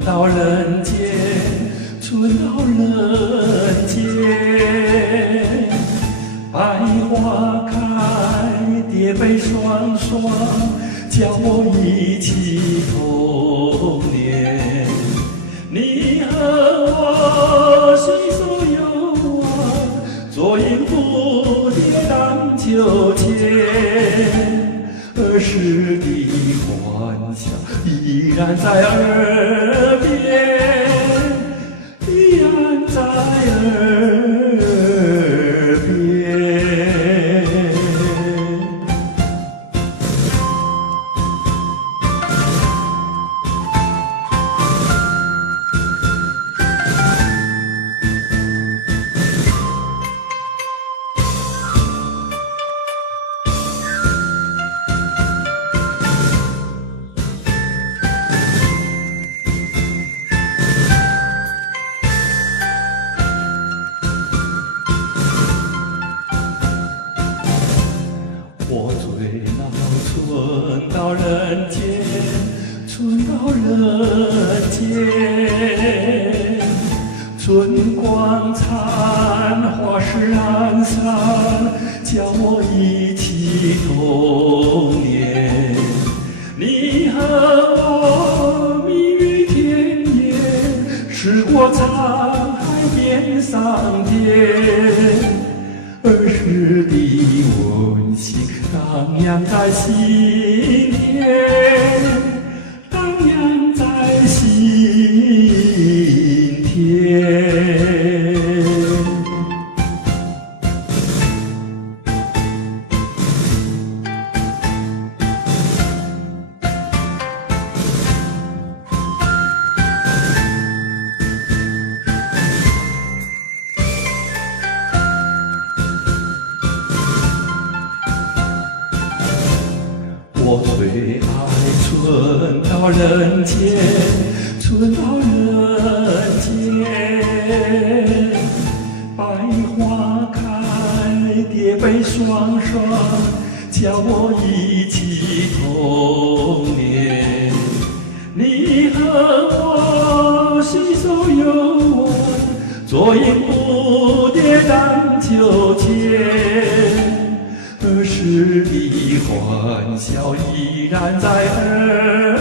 到人间，春到人间。百花开，蝶飞双双，叫我忆起童年。你和我携手游玩，左影蝴蝶荡秋千。儿时的欢笑依然在耳边，依然在耳边。我醉闹春到人间，春到人间。春光灿，花事阑珊，叫我忆起童年。你和我蜜语甜言，驶过沧海变桑田。儿时的温馨荡漾在心田，荡漾在心田。我最爱春到人间，春到人间。百花开，蝶飞双双，叫我忆起童年。你和我携手游玩，左影蝴蝶荡秋千。儿时的欢笑依然在耳